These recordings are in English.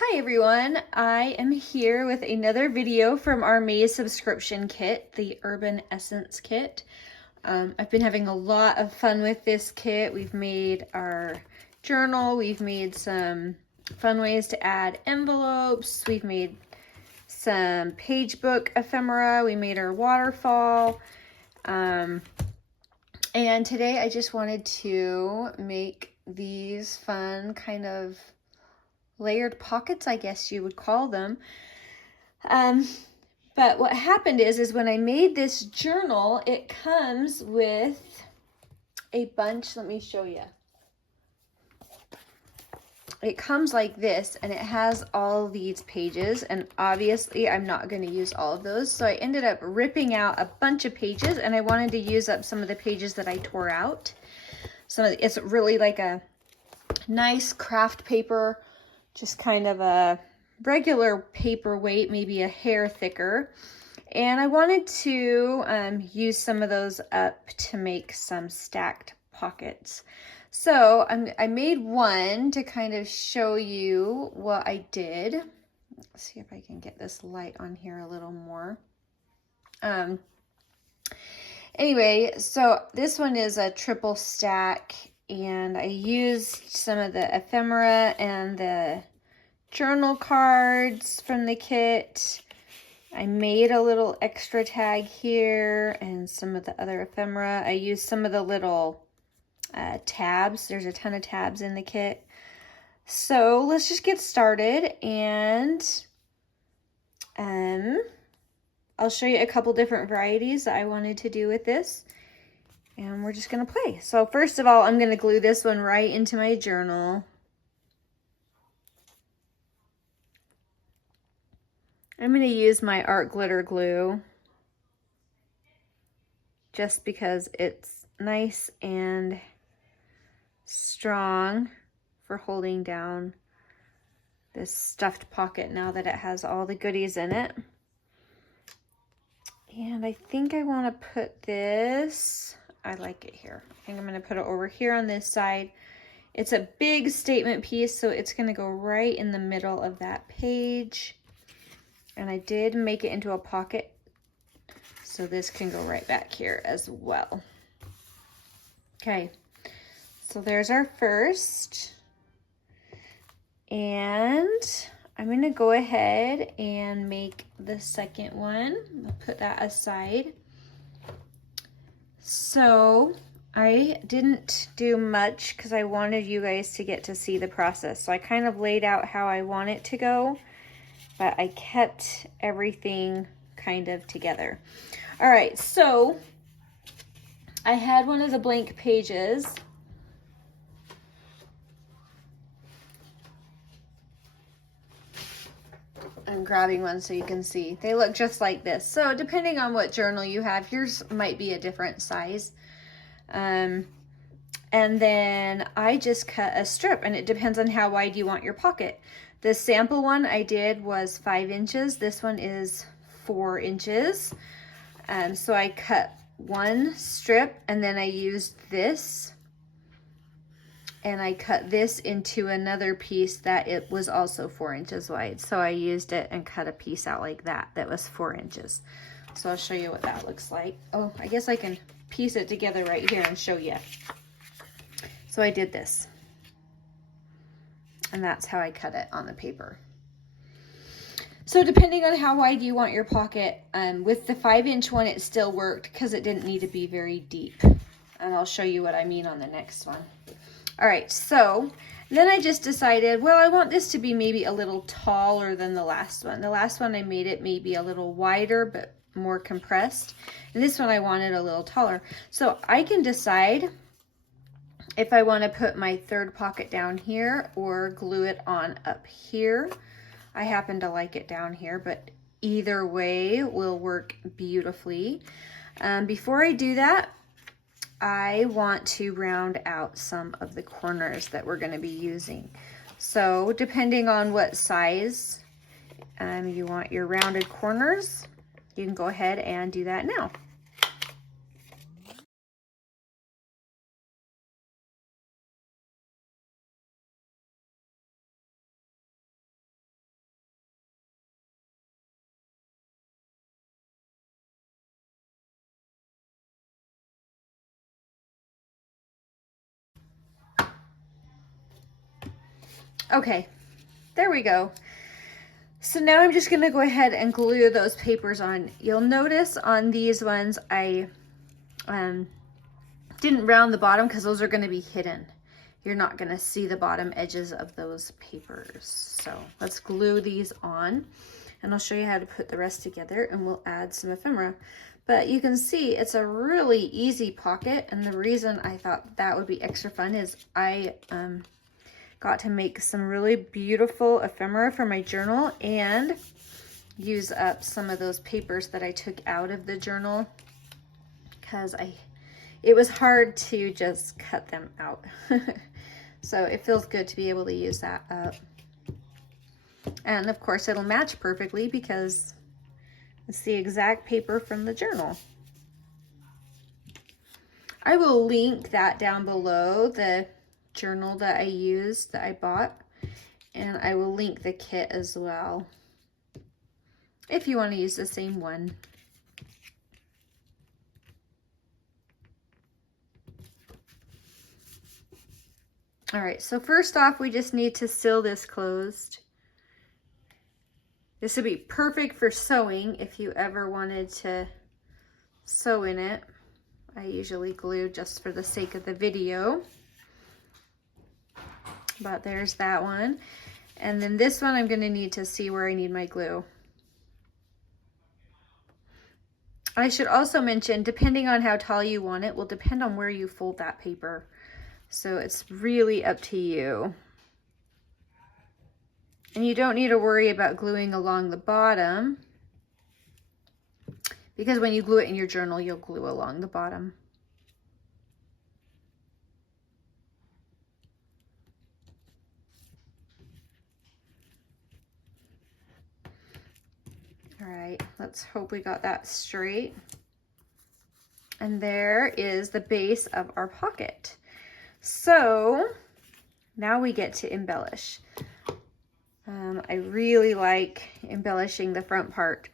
Hi everyone, I am here with another video from our May subscription kit, the Urban Essence kit. I've been having a lot of fun with this kit. We've made our journal, we've made some fun ways to add envelopes, we've made some page book ephemera, we made our waterfall. And today I just wanted to make these fun kind of layered pockets, I guess you would call them. But what happened is when I made this journal, it comes with a bunch, let me show you. It comes like this, and it has all these pages, and obviously I'm not going to use all of those, so I ended up ripping out a bunch of pages, and I wanted to use up some of the pages that I tore out. It's really like a nice craft paper, just kind of a regular paperweight, maybe a hair thicker. And I wanted to use some of those up to make some stacked pockets. So I made one to kind of show you what I did. Let's see if I can get this light on here a little more. Anyway, so this one is a triple stack, and I used some of the ephemera and the journal cards from the kit. I made a little extra tag here and some of the other ephemera. I used some of the little tabs. There's a ton of tabs in the kit. So let's just get started, and I'll show you a couple different varieties that I wanted to do with this, and we're just gonna play. So first of all, I'm gonna glue this one right into my journal. I'm going to use my art glitter glue just because it's nice and strong for holding down this stuffed pocket now that it has all the goodies in it. And I think I want to put this, I like it here. I think I'm going to put it over here on this side. It's a big statement piece, so it's going to go right in the middle of that page. And I did make it into a pocket, so this can go right back here as well. Okay, so there's our first. And I'm going to go ahead and make the second one. I'll put that aside. So I didn't do much because I wanted you guys to get to see the process. So I kind of laid out how I want it to go, but I kept everything kind of together. All right, so I had one of the blank pages. I'm grabbing one so you can see. They look just like this. So depending on what journal you have, yours might be a different size. And then I just cut a strip, and it depends on how wide you want your pocket. The sample one I did was 5 inches. This one is 4 inches. So I cut one strip, and then I used this, and I cut this into another piece that it was also 4 inches wide. So I used it and cut a piece out like that was 4 inches. So I'll show you what that looks like. Oh, I guess I can piece it together right here and show you. So I did this, and that's how I cut it on the paper. So depending on how wide you want your pocket, with the 5-inch one, it still worked because it didn't need to be very deep. And I'll show you what I mean on the next one. All right, so then I just decided, well, I want this to be maybe a little taller than the last one. The last one I made it maybe a little wider, but more compressed. And this one I wanted a little taller. So I can decide if I want to put my third pocket down here or glue it on up here. I happen to like it down here, but either way will work beautifully. Before I do that, I want to round out some of the corners that we're going to be using. So depending on what size you want your rounded corners, you can go ahead and do that now. Okay, there we go. So now I'm just gonna go ahead and glue those papers on. You'll notice on these ones, I didn't round the bottom because those are gonna be hidden. You're not gonna see the bottom edges of those papers. So let's glue these on and I'll show you how to put the rest together and we'll add some ephemera. But you can see it's a really easy pocket, and the reason I thought that would be extra fun is I got to make some really beautiful ephemera for my journal and use up some of those papers that I took out of the journal because it was hard to just cut them out. So it feels good to be able to use that up. And of course it'll match perfectly because it's the exact paper from the journal. I will link that down below, the journal that I used, that I bought, and I will link the kit as well if you want to use the same one. All right, so first off, we just need to seal this closed. This would be perfect for sewing if you ever wanted to sew in it. I usually glue just for the sake of the video. But there's that one. And then this one I'm going to need to see where I need my glue. I should also mention, depending on how tall you want it, will depend on where you fold that paper. So it's really up to you. And you don't need to worry about gluing along the bottom, because when you glue it in your journal, you'll glue along the bottom. All right, let's hope we got that straight. And there is the base of our pocket. So now we get to embellish. I really like embellishing the front part.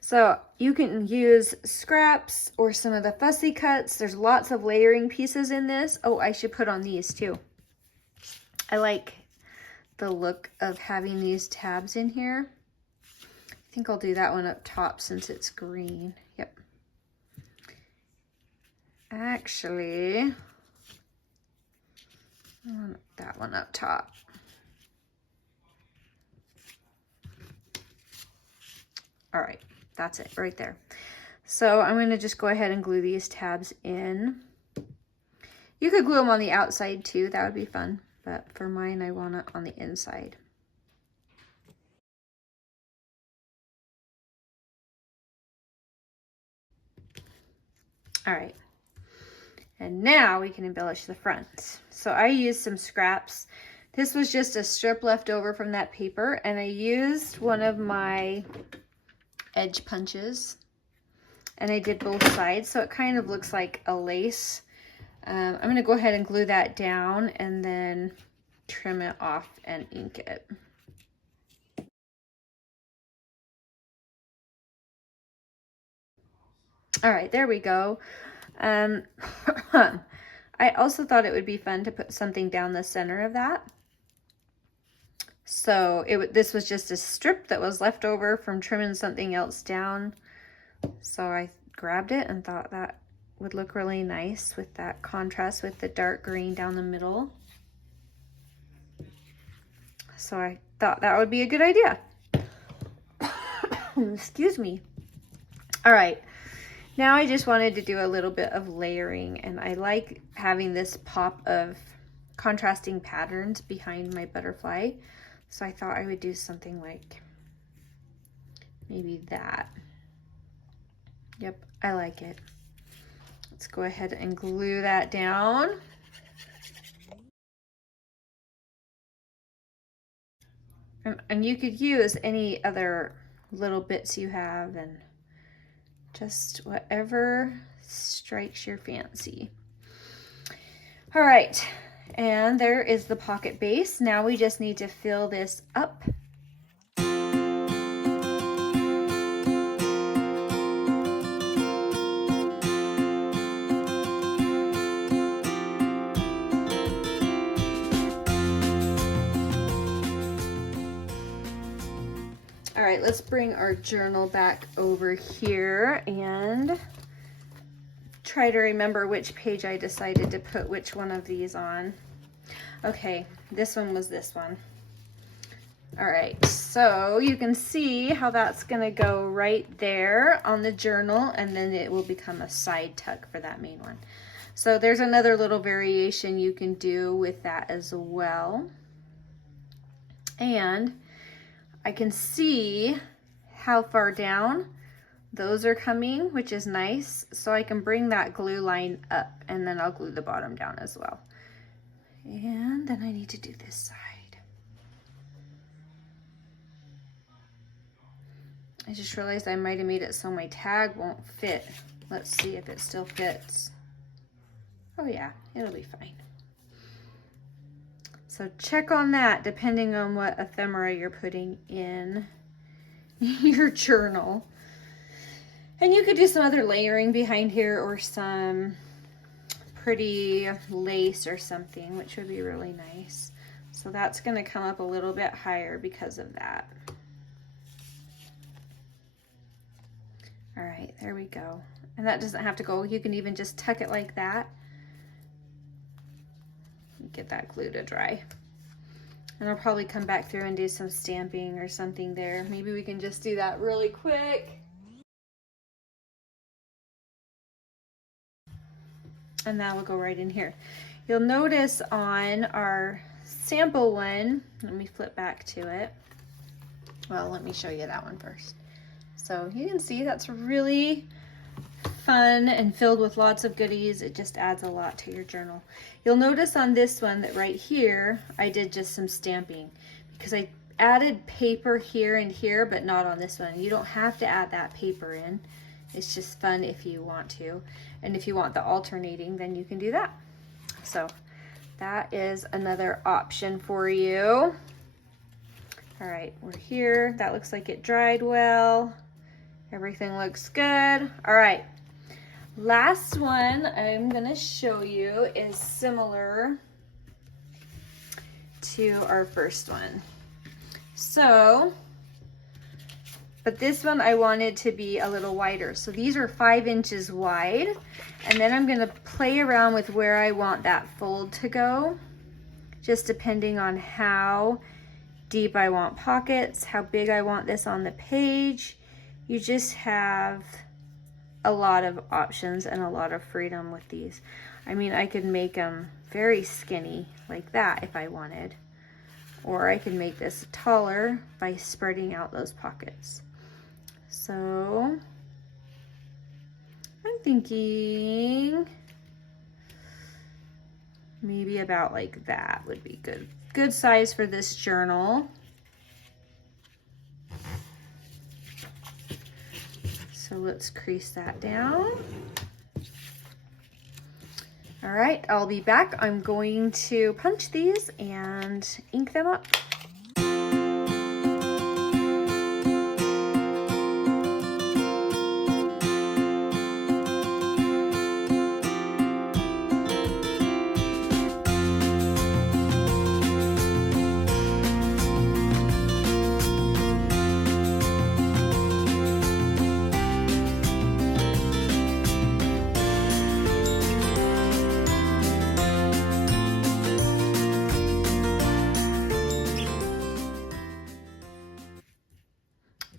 So you can use scraps or some of the fussy cuts. There's lots of layering pieces in this. Oh, I should put on these too. I like the look of having these tabs in here. I think I'll do that one up top since it's green. Yep. Actually, I want that one up top. All right, that's it right there. So I'm going to just go ahead and glue these tabs in. You could glue them on the outside too, that would be fun, but for mine I want it on the inside. All right, and now we can embellish the front. So I used some scraps. This was just a strip left over from that paper, and I used one of my edge punches, and I did both sides, so it kind of looks like a lace. I'm going to go ahead and glue that down and then trim it off and ink it. All right, there we go. I also thought it would be fun to put something down the center of that. So this was just a strip that was left over from trimming something else down. So I grabbed it and thought that would look really nice with that contrast with the dark green down the middle. So I thought that would be a good idea. Excuse me. All right, now I just wanted to do a little bit of layering, and I like having this pop of contrasting patterns behind my butterfly. So I thought I would do something like maybe that. Yep, I like it. Let's go ahead and glue that down. And you could use any other little bits you have and just whatever strikes your fancy. All right, and there is the pocket base. Now we just need to fill this up. right, let's bring our journal back over here and try to remember which page I decided to put which one of these on. Okay, this one was this one. All right, so you can see how that's gonna go right there on the journal, and then it will become a side tuck for that main one. So there's another little variation you can do with that as well. And I can see how far down those are coming, which is nice. So I can bring that glue line up, and then I'll glue the bottom down as well. And then I need to do this side. I just realized I might have made it so my tag won't fit. Let's see if it still fits. Oh yeah, it'll be fine. So check on that depending on what ephemera you're putting in your journal. And you could do some other layering behind here or some pretty lace or something, which would be really nice. So that's gonna come up a little bit higher because of that. All right, there we go. And that doesn't have to go. You can even just tuck it like that. Get that glue to dry. And I'll probably come back through and do some stamping or something there. Maybe we can just do that really quick. And that will go right in here. You'll notice on our sample one, let me flip back to it. Well, let me show you that one first. So you can see that's really fun and filled with lots of goodies. It just adds a lot to your journal. You'll notice on this one that right here, I did just some stamping because I added paper here and here, but not on this one. You don't have to add that paper in. It's just fun if you want to. And if you want the alternating, then you can do that. So that is another option for you. All right, we're here. That looks like it dried well. Everything looks good. All right, last one I'm gonna show you is similar to our first one. So, but this one I wanted to be a little wider. So these are 5 inches wide. And then I'm gonna play around with where I want that fold to go, just depending on how deep I want pockets, how big I want this on the page. You just have a lot of options and a lot of freedom with these. I mean, I could make them very skinny like that if I wanted, or I could make this taller by spreading out those pockets. So I'm thinking maybe about like that would be good. Good size for this journal. So let's crease that down. All right, I'll be back. I'm going to punch these and ink them up.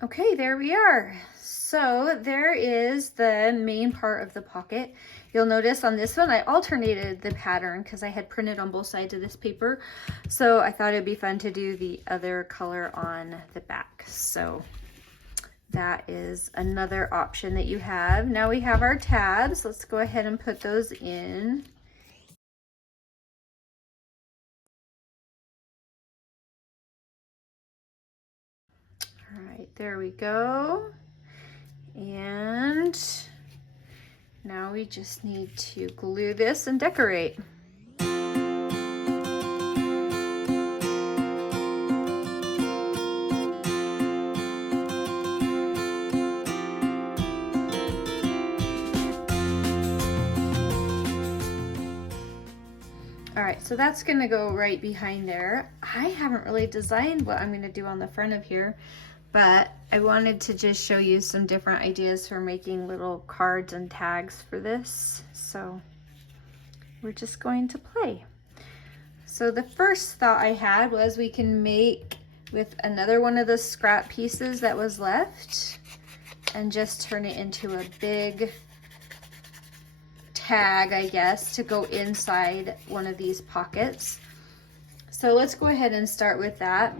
Okay, there we are. So there is the main part of the pocket. You'll notice on this one, I alternated the pattern because I had printed on both sides of this paper. So I thought it'd be fun to do the other color on the back. So that is another option that you have. Now we have our tabs. Let's go ahead and put those in. All right, there we go. And now we just need to glue this and decorate. All right, so that's gonna go right behind there. I haven't really designed what I'm gonna do on the front of here, but I wanted to just show you some different ideas for making little cards and tags for this. So we're just going to play. So the first thought I had was we can make with another one of the scrap pieces that was left and just turn it into a big tag, I guess, to go inside one of these pockets. So let's go ahead and start with that.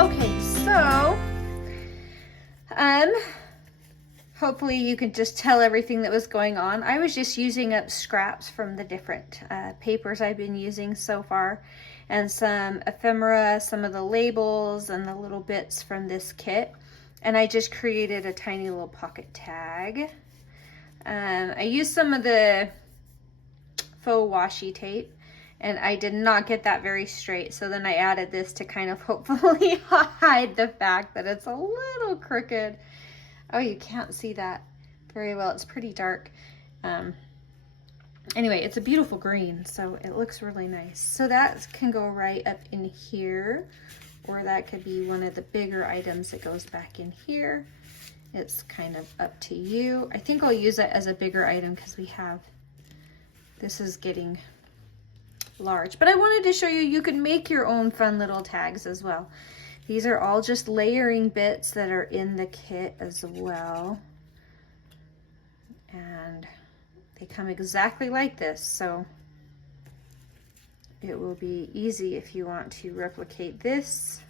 Okay, so hopefully you can just tell everything that was going on. I was just using up scraps from the different papers I've been using so far, and some ephemera, some of the labels, and the little bits from this kit. And I just created a tiny little pocket tag. I used some of the faux washi tape, and I did not get that very straight. So then I added this to kind of hopefully hide the fact that it's a little crooked. Oh, you can't see that very well. It's pretty dark. Anyway, it's a beautiful green, so it looks really nice. So that can go right up in here, or that could be one of the bigger items that goes back in here. It's kind of up to you. I think I'll use it as a bigger item because this is getting large. But I wanted to show you, you can make your own fun little tags as well. These are all just layering bits that are in the kit as well. And they come exactly like this, so it will be easy if you want to replicate this.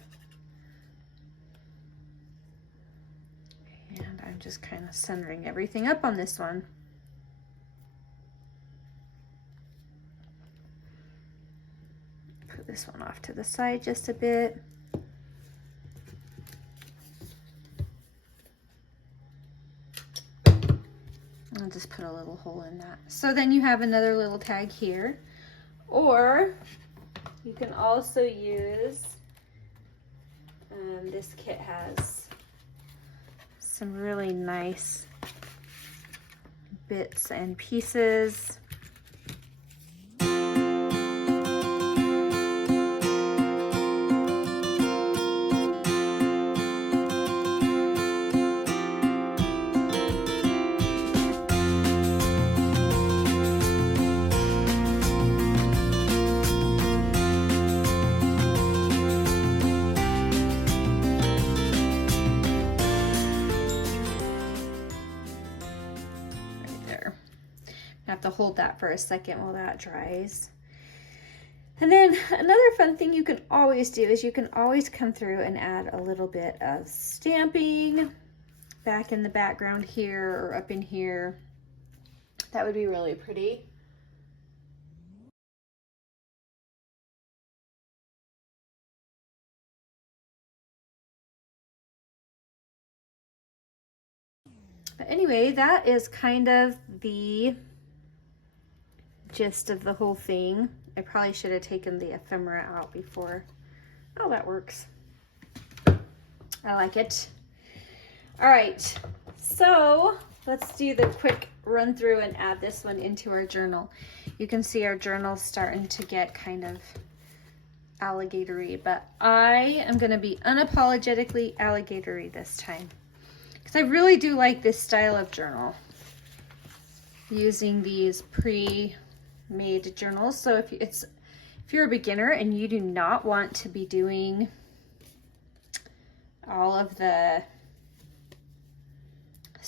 And I'm just kind of centering everything up on this one. Put this one off to the side just a bit. I'll just put a little hole in that. So then you have another little tag here. Or you can also use, this kit has some really nice bits and pieces. Have to hold that for a second while that dries. And then another fun thing you can always do is you can always come through and add a little bit of stamping back in the background here or up in here. That would be really pretty. But anyway, that is kind of the gist of the whole thing. I probably should have taken the ephemera out before. Oh, that works. I like it. All right, so let's do the quick run through and add this one into our journal. You can see our journal's starting to get kind of alligatory, but I am going to be unapologetically alligatory this time because I really do like this style of journal, using these pre-made journals. So if you're a beginner and you do not want to be doing all of the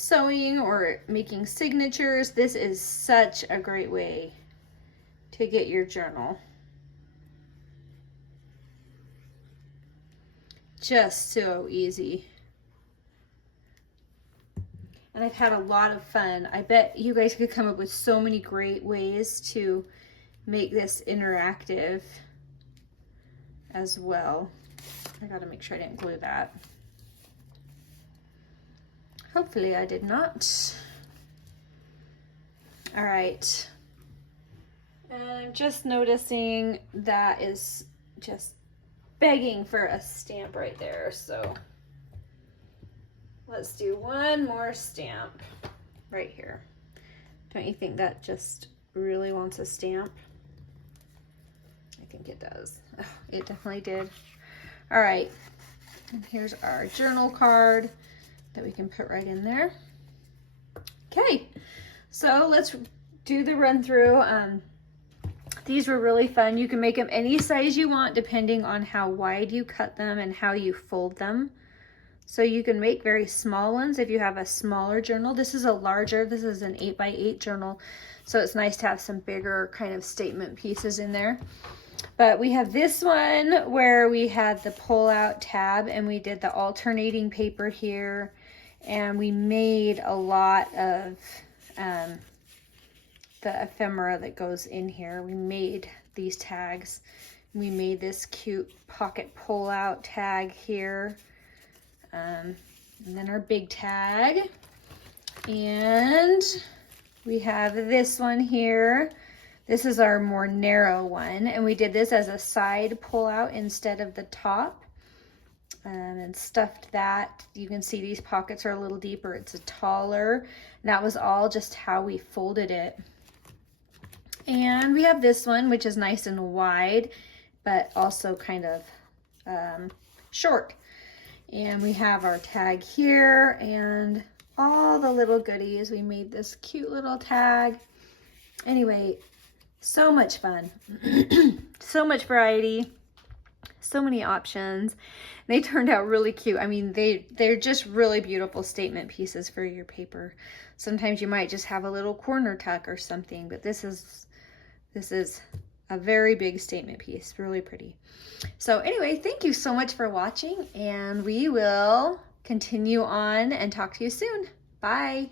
sewing or making signatures, this is such a great way to get your journal. Just so easy. And I've had a lot of fun. I bet you guys could come up with so many great ways to make this interactive as well. I gotta make sure I didn't glue that. Hopefully I did not. All right. And I'm just noticing that is just begging for a stamp right there. So let's do one more stamp right here. Don't you think that just really wants a stamp? I think it does. Oh, it definitely did. All right, and here's our journal card that we can put right in there. Okay, so let's do the run through. These were really fun. You can make them any size you want depending on how wide you cut them and how you fold them. So you can make very small ones if you have a smaller journal. This is a larger, this is an 8x8 journal. So it's nice to have some bigger kind of statement pieces in there. But we have this one where we had the pull-out tab and we did the alternating paper here. And we made a lot of the ephemera that goes in here. We made these tags. We made this cute pocket pull-out tag here. And then our big tag. And we have this one here. This is our more narrow one, and we did this as a side pull out instead of the top, and stuffed that. You can see these pockets are a little deeper. It's a taller, and that was all just how we folded it. And we have this one, which is nice and wide, but also kind of short. And we have our tag here and all the little goodies. We made this cute little tag. Anyway, so much fun. So much variety. So many options. They turned out really cute. I mean, they're just really beautiful statement pieces for your paper. Sometimes you might just have a little corner tuck or something, but this is a very big statement piece. Really pretty. So anyway, thank you so much for watching, and we will continue on and talk to you soon. Bye.